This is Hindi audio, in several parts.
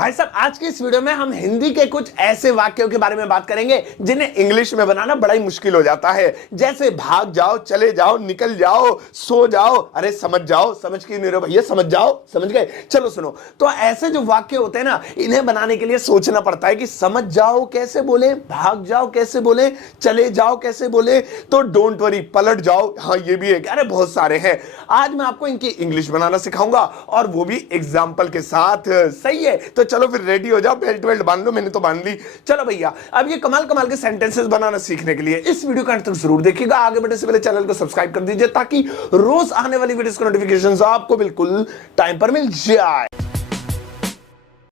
भाई साहब, आज की इस वीडियो में हम हिंदी के कुछ ऐसे वाक्यों के बारे में बात करेंगे जिन्हें इंग्लिश में बनाना बड़ा ही मुश्किल हो जाता है। जैसे भाग जाओ, चले जाओ, निकल जाओ, सो जाओ। अरे समझ जाओ, समझ क्यों नहीं रहे भैया, समझ जाओ, समझ गए। चलो सुनो, तो ऐसे जो वाक्य होते हैं ना, इन्हें बनाने के लिए सोचना पड़ता है कि समझ जाओ कैसे बोले, भाग जाओ कैसे बोले, चले जाओ कैसे बोले। तो डोंट वरी, पलट जाओ, हाँ ये भी है। अरे बहुत सारे हैं। आज मैं आपको इनकी इंग्लिश बनाना सिखाऊंगा और वो भी एग्जाम्पल के साथ। सही है, तो चलो फिर रेडी हो जाओ, बेल्ट वेल्ट बांध लो, मैंने तो बांध ली। चलो भैया, अब ये कमाल कमाल के सेंटेंसेस बनाना सीखने के लिए इस वीडियो का अंत तक जरूर देखिएगा। आगे बढ़ने से पहले चैनल को सब्सक्राइब कर दीजिए ताकि रोज आने वाली वीडियोस का नोटिफिकेशन आपको बिल्कुल टाइम पर मिल जाए।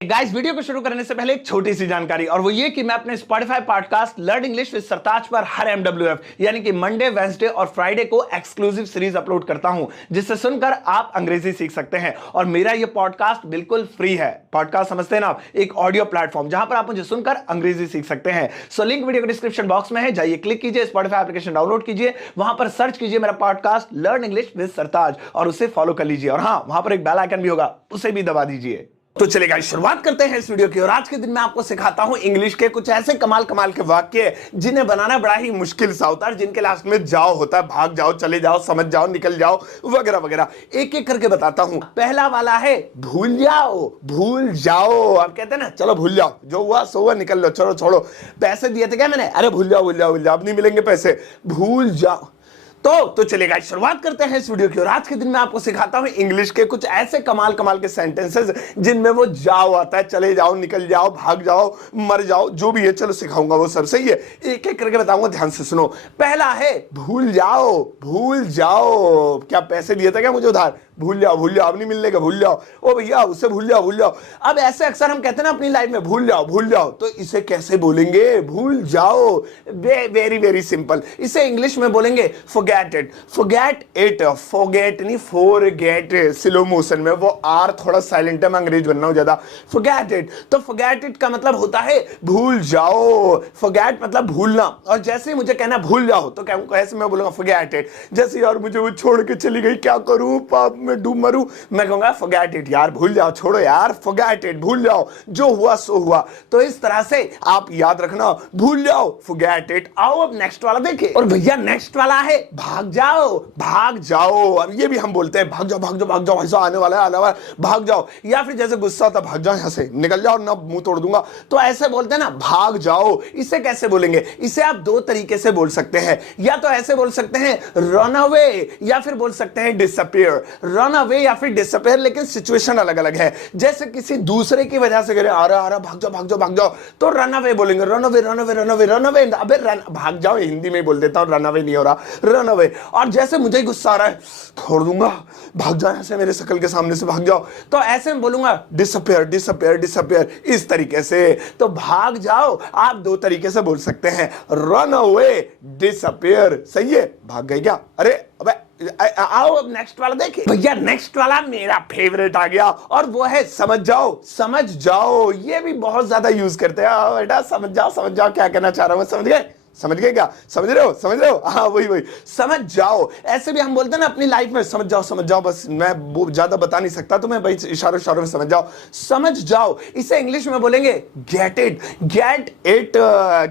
गाइस, वीडियो को शुरू करने से पहले एक छोटी सी जानकारी, और वो ये कि मैं अपने Spotify podcast learn English with Sartaj पर हर MWF यानी कि मंडे, वेंसडे और फ्राइडे को एक्सक्लूसिव सीरीज अपलोड करता हूं, जिससे सुनकर आप अंग्रेजी सीख सकते हैं। और मेरा ये पॉडकास्ट बिल्कुल फ्री है। पॉडकास्ट समझते हैं ना आप, एक ऑडियो प्लेटफॉर्म जहां पर आप मुझे सुनकर अंग्रेजी सीख सकते हैं। सो लिंक वीडियो के डिस्क्रिप्शन बॉक्स में है, जाइए क्लिक कीजिए, स्पॉटिफाई एप्लीकेशन डाउनलोड कीजिए, वहां पर सर्च कीजिए मेरा पॉडकास्ट लर्न इंग्लिश विद सरताज और उसे फॉलो कर लीजिए। और हाँ, वहां पर एक बेल आइकन भी होगा, उसे भी दबा दीजिए। तो चलेगा, शुरुआत करते हैं इस वीडियो की। और आज के दिन मैं आपको सिखाता हूं इंग्लिश के कुछ ऐसे कमाल कमाल के वाक्य जिन्हें बनाना बड़ा ही मुश्किल सा होता है, जिनके लास्ट में जाओ होता है, भाग जाओ, चले जाओ, समझ जाओ, निकल जाओ, वगैरह वगैरह। एक एक करके बताता हूं। पहला वाला है भूल जाओ। भूल जाओ, आप कहते हैं ना, चलो भूल जाओ, जो हुआ सो हुआ, निकल लो, चलो छोड़ो। पैसे दिए थे क्या मैंने, अरे भूल जाओ, भूल जाओ, भूल जाओ, अब नहीं मिलेंगे पैसे, भूल जाओ। तो चलेगा, शुरुआत करते हैं इस वीडियो की। और आज के दिन मैं आपको सिखाता हूं इंग्लिश के कुछ ऐसे कमाल कमाल के सेंटेंसेस जिनमें वो जाओ आता है, चले जाओ, निकल जाओ, भाग जाओ, मर जाओ, जो भी है। चलो सिखाऊंगा वो सब। सही है, एक एक करके बताऊंगा, ध्यान से सुनो। पहला है भूल जाओ। भूल जाओ, क्या पैसे दिए थे क्या मुझे उधार, भूल जाओ, भूल जाओ, अब नहीं मिलने का, भूल जाओ। ओ भैया, उससे भूल जाओ, भूल जाओ। अब ऐसे अक्सर हम कहते हैं ना अपनी लाइफ में, भूल जाओ, भूल जाओ। तो इसे कैसे बोलेंगे, भूल जाओ? Very very simple. इसे इंग्लिश में बोलेंगे forget it. Forget it, forget नहीं, फॉरगेट। स्लो मोशन में वो आर थोड़ा साइलेंट है, मैं अंग्रेज बनना हूं ज्यादा। फॉरगेट इट, तो फॉरगेट इट का मतलब होता है भूल जाओ। फॉरगेट मतलब भूलना। और जैसे ही मुझे कहना भूल जाओ, तो कैसे मैं बोलूंगा फॉरगेट इट। जैसे यार मुझे वो छोड़ के चली गई, क्या करूं, पाप में डूब मरूं, मैं कहूंगा फॉरगेट इट यार, भूल जाओ, छोड़ो यार, फॉरगेट इट, भूल जाओ, जो हुआ सो हुआ। तो इस तरह से आप याद रखना, भूल जाओ, फॉरगेट इट। आओ अब नेक्स्ट वाला देखें। और भैया नेक्स्ट वाला है भाग जाओ। भाग जाओ, अब ये भी हम बोलते हैं, भाग जाओ, भाग जाओ, भाग जाओ, ऐसा आने वाला है, आने वाला, भाग जाओ। या फिर जैसे गुस्सा होता, भाग जाओ यहाँ से, निकल जाओ ना, मुंह तोड़ दूंगा। तो ऐसे बोलते हैं ना, भाग जाओ। इसे कैसे बोलेंगे? इसे आप दो तरीके से बोल सकते हैं। या तो ऐसे बोल सकते हैं रन अवे, या फिर बोल सकते हैं डिसअपीयर। रन अवे या फिर डिसअपीयर, लेकिन सिचुएशन अलग अलग है। जैसे किसी दूसरे की वजह से कह रहे, आ रहा भाग जाओ, भाग जाओ, भाग जाओ, तो रन अवे बोलेंगे। Run away, run away, run away, run away. अबे रन, भाग जाओ हिंदी में बोल देता हूं, रन अवे नहीं हो रहा, रन अवे। और जैसे मुझे गुस्सा आ रहा है, छोड़ दूंगा, भाग जाओ ऐसे, मेरे शकल के सामने से भाग जाओ, तो ऐसे में बोलूंगा डिसअपीयर, डिसअपीयर, डिसअपीयर, इस तरीके से। तो भाग जाओ आप दो तरीके से बोल सकते हैं, रन अवे, डिसअपीयर। सही है, भाग गए क्या, अरे अबे। आओ अब नेक्स्ट वाला देखिए। भैया नेक्स्ट वाला मेरा फेवरेट आ गया, और वो है समझ जाओ। समझ जाओ, ये भी बहुत ज्यादा यूज करते हैं। बेटा समझ जाओ, समझ जाओ, क्या कहना चाह रहा हूं, समझ गए, समझ गए क्या, समझ रहे हो, समझ रहे हो, हाँ वही वही, समझ जाओ। ऐसे भी हम बोलते हैं ना अपनी लाइफ में, समझ जाओ, समझ जाओ। बस मैं वो ज्यादा बता नहीं सकता, तो मैं भाई इशारों इशारों में समझ जाओ, समझ जाओ। इसे इंग्लिश में बोलेंगे get it. Get it,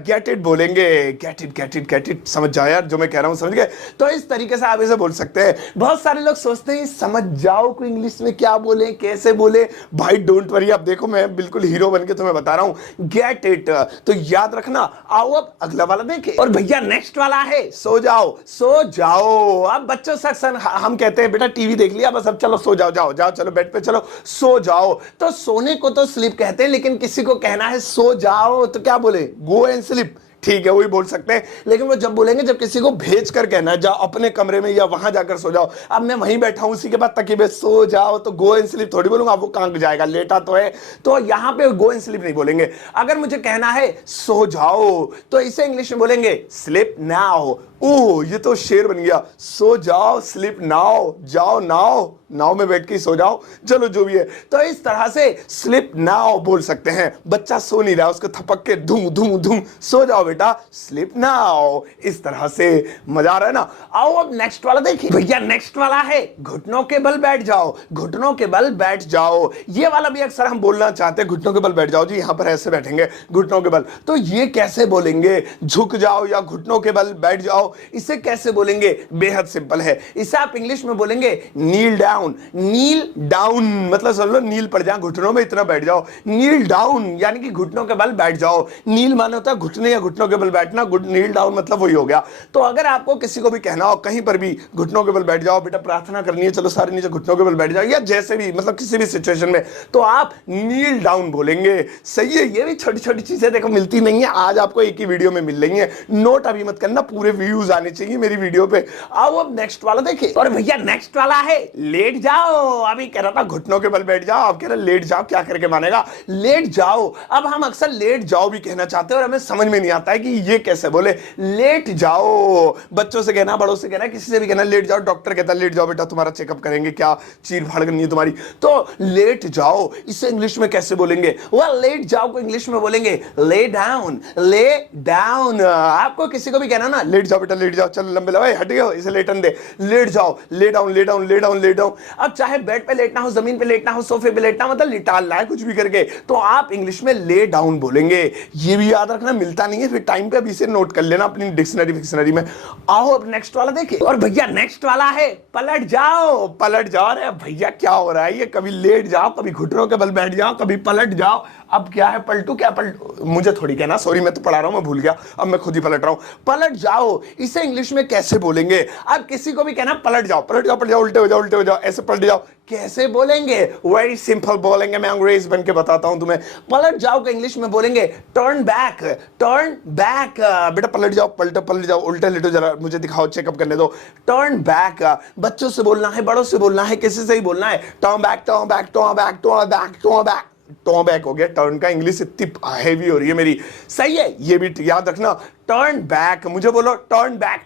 get it बोलेंगे, get it, get it, get it, समझ जाओ यार जो मैं कह रहा हूं, समझ गए। तो इस तरीके से आप इसे बोल सकते हैं। बहुत सारे लोग सोचते हैं समझ जाओ को इंग्लिश में क्या बोले, कैसे बोले। भाई डोंट वरी, आप देखो मैं बिल्कुल हीरो बन के तुम्हें बता रहा हूं, गेट इट। तो याद रखना। आओ अब अगला वाला देखें। और भैया नेक्स्ट वाला है सो जाओ। सो जाओ, अब बच्चों से अक्सर हम कहते हैं बेटा टीवी देख लिया बस, अब चलो सो जाओ, जाओ जाओ, चलो बेड पे चलो, सो जाओ। तो सोने को तो स्लीप कहते हैं, लेकिन किसी को कहना है सो जाओ, तो क्या बोले, गो एंड स्लीप। ठीक है, वही बोल सकते हैं, लेकिन वो जब बोलेंगे जब किसी को भेज कर कहना है, जाओ अपने कमरे में या वहां जाकर सो जाओ। अब मैं वहीं बैठा हूं, उसी के बाद तकिए पे सो जाओ, तो गो एंड स्लीप थोड़ी बोलूंगा, वो कहां जाएगा, लेटा तो है। तो यहां पे गो एंड स्लीप नहीं बोलेंगे। अगर मुझे कहना है सो जाओ, तो इसे इंग्लिश में बोलेंगे स्लीप नाउ। ओह ये तो शेर बन गया। सो जाओ, स्लीप नाउ, जाओ नाउ, नाव में बैठ के सो जाओ, चलो जो भी है। तो इस तरह से स्लिप नाउ बोल सकते हैं। बच्चा सो नहीं रहा, उसको थपक के धूम धूम धूम, सो जाओ बेटा, स्लिप नाउ। इस तरह से मजा आ रहा है ना। आओ अब नेक्स्ट वाला देखिए भैया। नेक्स्ट वाला है घुटनों के बल बैठ जाओ, घुटनों के बल बैठ जाओ। ये वाला भी अक्सर हम बोलना चाहते हैं, घुटनों के बल बैठ जाओ जी, यहां पर ऐसे बैठेंगे घुटनों के बल। तो ये कैसे बोलेंगे, झुक जाओ या घुटनों के बल बैठ जाओ, इसे कैसे बोलेंगे? बेहद सिंपल है। इसे आप इंग्लिश में बोलेंगे नील डाउन। नील डाउन मतलब समझ लो नील पड़ जाए, घुटनों में इतना बैठ जाओ। नील डाउन यानी कि घुटनों के बल बैठ जाओ। नील माने होता है घुटने या घुटनों के बल बैठना, नील डाउन मतलब वही हो गया। तो अगर आपको किसी को भी कहना हो कहीं पर भी घुटनों के बल बैठ जाओ, बेटा प्रार्थना करनी है, चलो सारे नीचे घुटनों के बल बैठ जाओ, या जैसे भी मतलब किसी भी सिचुएशन में, तो आप नील डाउन बोलेंगे। सही है। ये भी छोटी छोटी चीजें देखो मिलती नहीं है, आज आपको एक ही वीडियो में मिल रही है। नोट अभी मत करना, पूरे व्यूज आने चाहिए मेरी वीडियो पे। आओ अब नेक्स्ट वाला देखिए। और भैया नेक्स्ट वाला है लेट जाओ। अभी कह रहा था घुटनों के बल बैठ जाओ, अब कह रहा लेट जाओ, क्या करके मानेगा? लेट जाओ। अब हम अक्सर लेट जाओ भी कहना चाहते हैं और हमें समझ में नहीं आता है कि ये कैसे बोले। लेट जाओ, बच्चों से कहना, बड़ों से कहना, किसी से भी कहना लेट जाओ। डॉक्टर कहता है लेट जाओ बेटा, तुम्हारा चेकअप करेंगे, क्या चीर फाड़ करनी है तुम्हारी, तो लेट जाओ। इसे इंग्लिश में कैसे बोलेंगे? वह लेट जाओ को इंग्लिश में बोलेंगे ले डाउन। Lay down. आपको किसी को भी कहना ना लेट जाओ बेटा, लेट जाओ, चलो लंबे लंबे हट गए, इसे लेटन दे, लेट जाओ, lay down, lay down, lay down, lay down. अब चाहे बेड पे लेटना हो, जमीन पे लेटना हो, सोफे पे लेटना, मतलब लिटालना है कुछ भी करके, तो आप इंग्लिश में ले डाउन बोलेंगे। ये भी याद रखना, मिलता नहीं है फिर टाइम पे, अभी इसे नोट कर लेना अपनी डिक्शनरी में। आओ अब नेक्स्ट वाला देखिए। और भैया नेक्स्ट वाला है पलट जाओ। पलट जाओ। अरे भैया क्या हो रहा है ये, कभी लेट जाओ, कभी घुटनों के बल बैठ जाओ, कभी पलट जाओ। अब क्या है पलटू, क्या पलटू, मुझे थोड़ी कहना, सॉरी मैं तो पढ़ा रहा हूं, मैं भूल गया, अब मैं खुद ही पलट रहा हूं। पलट जाओ, इसे इंग्लिश में कैसे बोलेंगे? अब किसी को भी कहना पलट जाओ, पलट जाओ, पलट जाओ, उल्टे हो जाओ, उल्टे हो जाओ, ऐसे पलट जाओ, कैसे बोलेंगे? वेरी सिंपल बोलेंगे, मैं अंग्रेज बन के बताता हूं तुम्हें। पलट जाओ को इंग्लिश में बोलेंगे टर्न बैक। Turn back. बेटा पलट जाओ, पलट जाओ, उल्टे लेटो, जरा मुझे दिखाओ, चेकअप करने दो। Turn back. बच्चों से बोलना है, बड़ों से बोलना है, किसी से ही बोलना है, turn back, turn back, turn back, turn back, turn back. Turn back हो गया। टर्न का इंग्लिश इतनी हैवी हो रही है मेरी। सही है, ये भी याद रखना, टर्न बैक। मुझे बोलो टर्न बैक,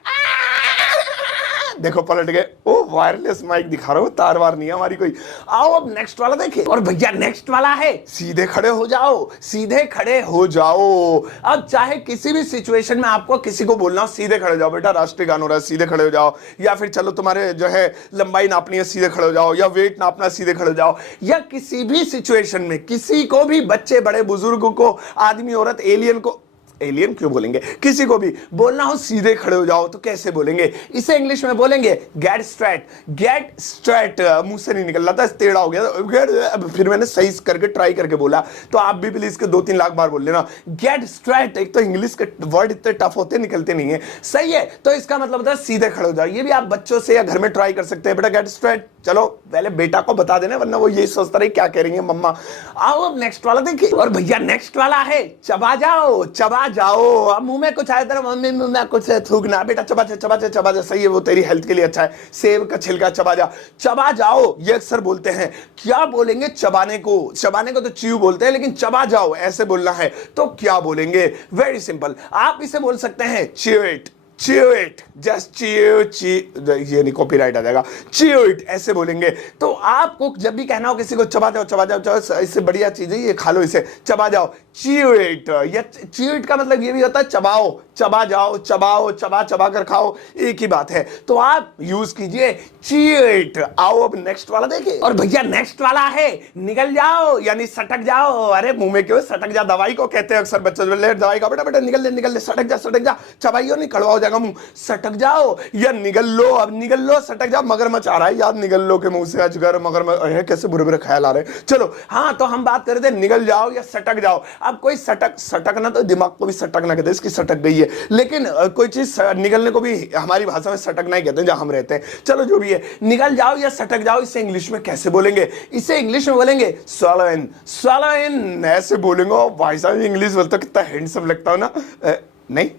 देखो पलट गए। ओ वायरलेस माइक दिखा रहा हूं, तार वार नहीं है हमारी कोई। आओ अब नेक्स्ट वाला देखिए। और भैया नेक्स्ट वाला है सीधे खड़े हो जाओ। सीधे खड़े हो जाओ। अब चाहे किसी भी सिचुएशन में आपको किसी को बोलना हो सीधे खड़े हो जाओ, बेटा राष्ट्रीय गान हो रहा है सीधे खड़े हो जाओ, या फिर चलो तुम्हारे जो है लंबाई नापनी है सीधे खड़े हो जाओ, या वेट नापना सीधे खड़े हो जाओ, या किसी भी सिचुएशन में किसी को भी, बच्चे बड़े बुजुर्ग को, आदमी औरत, एलियन को, एलियन क्यों बोलेंगे, किसी को भी बोलना हो सीधे खड़े हो जाओ, तो कैसे बोलेंगे? इसे इंग्लिश में बोलेंगे गेट स्ट्रेट। Get straight. मुंह से नहीं निकल रहा था, टेढ़ा हो गया, फिर मैंने सही करके ट्राई करके बोला, तो आप भी प्लीज के 2-3 लाख बार बोल लेना गेट स्ट्रेट। एक तो इंग्लिश के वर्ड इतने टफ होते निकलते नहीं है। सही है, तो इसका मतलब होता है सीधे खड़े हो जाओ। ये भी आप बच्चों से या घर में ट्राई कर सकते हैं, बेटा गेट स्ट्रेट। चलो पहले बेटा को बता देना, वरना वो यही सोचता रहे क्या कह रही है मम्मा। आओ अब नेक्स्ट वाला देखिए। और भैया नेक्स्ट वाला है चबा जाओ। चबा जाओ। अब मुंह में कुछ आया तेरा, मम्मी मुंह में कुछ थूकना, बेटा चबा जा, चबा जा, चबा जा। सही है, वो तेरी हेल्थ के लिए अच्छा है। सेब का छिलका चबा जा, चबा जाओ, ये अक्सर बोलते हैं। क्या बोलेंगे चबाने को? चबाने को तो च्यू बोलते हैं, लेकिन चबा जाओ ऐसे बोलना है, तो क्या बोलेंगे? वेरी सिंपल, आप इसे बोल सकते हैं chew it. chew it, just chew, ये नहीं कॉपीराइट आ जाएगा। chew it ऐसे बोलेंगे। तो आपको जब भी कहना हो किसी को चबा जाओ, चबा जाओ, इससे बढ़िया चीज है ये, खा लो इसे, चबा जाओ, chew it। या chew it का मतलब ये भी होता है चबाओ, चबा जाओ, चबाओ, चबा चबा कर खाओ, एक ही बात है। तो आप यूज कीजिए chew it। आओ अब नेक्स्ट वाला देखिए। और भैया नेक्स्ट वाला है निकल जाओ, यानी सटक जाओ। अरे मुंह में क्यों सटक जा, दवाई को कहते हैं अक्सर बच्चे, दवाई का बेटा बेटा निकल ले, सटक जा, चबाइयो नहीं कड़वा हो जाएगा मुंह, सटक जाओ या निगल लो। अब निगल लो, सटक जाओ, मगरमच्छ आ रहा है याद, निगल लो के मुंह से अजगर, मगरमच्छ, कैसे बुरे बुरे ख्याल आ रहे हैं। चलो हाँ, तो हम बात कर रहे थे निगल जाओ या सटक जाओ। अब कोई सटकना तो दिमाग को भी सटकना कहते हैं, इसकी सटक गई है, लेकिन कोई चीज निगलने को भी हमारी भाषा में सटकना ही कहते हैं जहां हम रहते हैं। चलो जो भी है, निगल जाओ या सटक जाओ, इसे इंग्लिश में कैसे बोलेंगे? इसे इंग्लिश में बोलेंगे swallow in, swallow in ऐसे बोलेंगे। भाई साहब इंग्लिश बोलते कितना हैंडसम लगता हो ना। नहीं,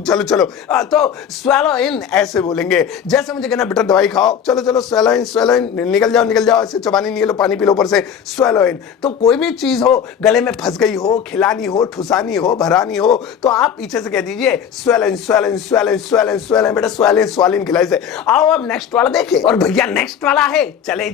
चलो चलो। तो swallow in ऐसे बोलेंगे। जैसे मुझे कहना बेटा दवाई खाओ, चलो चलो swallow in, निकल जाओ, ऐसे चबानी नहीं है, लो पानी पी लो ऊपर से, swallow in। तो कोई भी चीज हो, गले में फंस गई हो, खिलानी हो, ठुसानी हो, भरानी हो, तो आप पीछे से कह दीजिए swallow in, बेटा swallow in खिलाई से। आओ अब नेक्स्ट वाला देखें। और भैया नेक्स्ट वाला है चले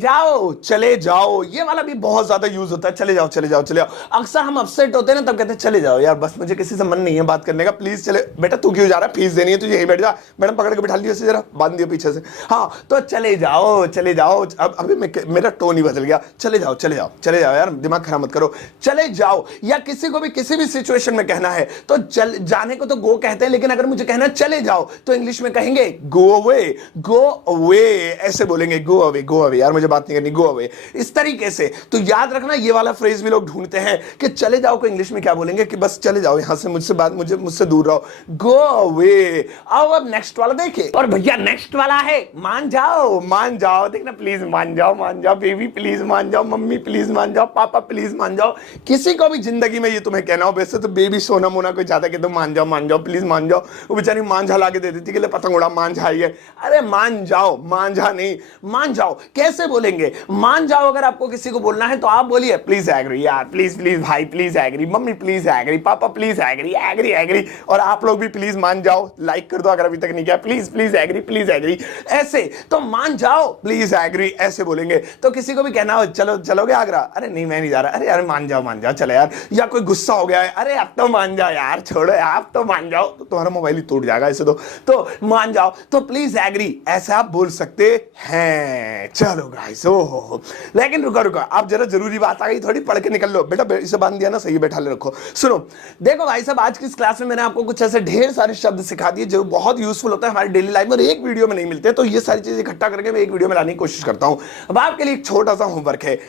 जाओ। ये वाला भी बहुत ज्यादा यूज होता है, चले जाओ। अक्सर हम अपसेट होते हैं ना, तब कहते हैं चले जाओ यार, बस मुझे किसी से मन नहीं है बात करने का, प्लीज चले। बेटा तू क्यों जा रहा है, फीस देनी है तुझे, यही बैठ जा। मैडम पकड़ के बिठा लियो, जरा बांध दियो पीछे से। हाँ तो चले जाओ। अब अभी मेरा टोन ही बदल गया। चले जाओ यार, दिमाग खराब मत करो, चले जाओ। या किसी को भी किसी भी सिचुएशन में कहना है तो जाने को तो गो कहते हैं, लेकिन अगर मुझे कहना चले जाओ तो इंग्लिश में कहेंगे गो अवे, ऐसे बोलेंगे गो अवे यार, मुझे बात नहीं करनी, गो अवे, इस तरीके से। तो याद रखना, ये वाला फ्रेज भी लोग ढूंढते हैं कि चले जाओ को इंग्लिश में क्या बोलेंगे, कि बस चले जाओ यहां से, मुझसे दूर रहो, गो अवे। आओ अब नेक्स्ट वाला देखें। और भैया नेक्स्ट वाला है मान जाओ। देखना, प्लीज मान जाओ बेबी, प्लीज मान जाओ, मम्मी प्लीज मान जाओ, पापा प्लीज मान जाओ। किसी को भी जिंदगी में ये तुम्हें कहना हो, वैसे तो बेबी सोना मोना कोई ज्यादा कहते मान जाओ प्लीज मान जाओ, वो बेचारी मांझा ला के दे देती कि पतंग उड़ा, मांझा ही है। अरे मान जाओ, मांझा नहीं, मान जाओ। कैसे बोलेंगे मान जाओ? अगर आपको किसी को बोलना है तो आप बोलिए प्लीज एग्री यार, प्लीज भाई प्लीज एग्री, मम्मी प्लीज एग्री, पापा प्लीज एग्री। और आप लोग भी प्लीज मान जाओ, लाइक कर दो अगर अभी तक नहीं किया, प्लीज एग्री ऐसे। तो मान जाओ प्लीज एग्री ऐसे बोलेंगे। तो किसी को भी कहना हो चलोगे आगरा, अरे नहीं मैं नहीं जा रहा, अरे यार मान जाओ चले यार। या कोई गुस्सा हो गया है, अरे अब तो मान जाओ यार, छोड़ो आप तो मान जाओ, तो तुम्हारा मोबाइल ही टूट जाएगा ऐसे तो मान जाओ। तो प्लीज एग्री ऐसा आप बोल सकते हैं। चलो गाइस, ओहो, लेकिन रुको, आप जरा जरूरी बात आ गई, थोड़ी पढ़ के निकल लो। बेटा इसे बांध दिया ना, सही बैठा ले रखो। सुनो देखो भाई साहब, आज की इस क्लास में मैंने आपको कुछ ऐसे ढेर सारे शब्द सिखा दिए जो बहुत यूजफुल होता है हमारी डेली लाइफ में, और एक वीडियो में नहीं मिलते। तो ये सारी चीजें इकट्ठा करके मैं एक वीडियो में लाने की कोशिश करता हूं। अब आपके लिए एक छोटा सा होमवर्क है।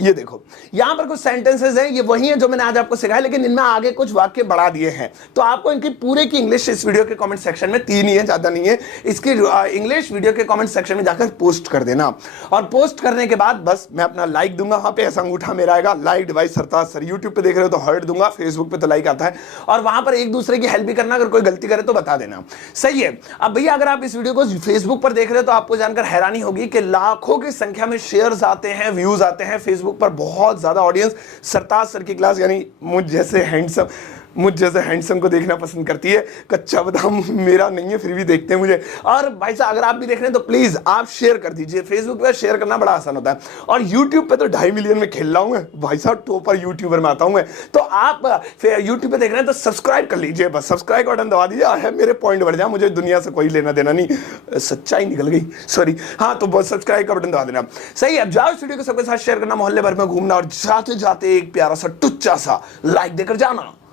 ये देखो, यहां पर कुछ सेंटेंसेस हैं, ये वही हैं जो मैंने आज आपको सिखाया, लेकिन इनमें आगे कुछ वाक्य बढ़ा दिए हैं। तो आपको इनकी पूरे की इंग्लिश इस वीडियो के कमेंट सेक्शन में, 3 ही है, ज्यादा नहीं है, इसकी इंग्लिश वीडियो के कमेंट सेक्शन में जाकर पोस्ट कर देना। और पोस्ट करने के बाद बस मैं अपना लाइक दूंगा, वहां पे ऐसा अंगूठा मेरा आएगा, लाइक डिवाइस सरताज सर। यूट्यूब पे देख रहे हो तो हार्ट दूंगा, फेसबुक पे तो लाइक आता है, और वहां पर एक दूसरे की हेल्प भी करना, अगर कोई गलती करे तो बता देना, सही है। अब भैया अगर आप इस वीडियो को फेसबुक पर देख रहे हो तो आपको जानकर हैरानी होगी कि लाखों की संख्या में शेयर्स आते हैं, व्यूज आते हैं फेसबुक पर, बहुत ज्यादा ऑडियंस सरताज सर की क्लास यानी मुझ जैसे हैंडसम को देखना पसंद करती है। कच्चा बादाम मेरा नहीं है, फिर भी देखते हैं मुझे। और भाई साहब अगर आप भी देख रहे हैं तो प्लीज आप शेयर कर दीजिए। फेसबुक पे शेयर करना बड़ा आसान होता है, और यूट्यूब पे तो 2.5 मिलियन में खेल रहा हूं मैं भाई साहब, टॉपर यूट्यूबर में आता हूं मैं। तो आप यूट्यूब पे देख रहे हैं तो सब्सक्राइब कर लीजिए, बस सब्सक्राइब बटन दबा दीजिए, है मेरे पॉइंट बढ़ जाए, मुझे दुनिया से कोई लेना देना नहीं, सच्चाई निकल गई, सॉरी। हाँ तो बस सब्सक्राइब का बटन दबा देना, सही है। अब जाओ इस वीडियो को सबके साथ शेयर करना, मोहल्ले भर में घूमना, और जाते जाते एक प्यारा सा टुच्चा सा लाइक देकर जाना।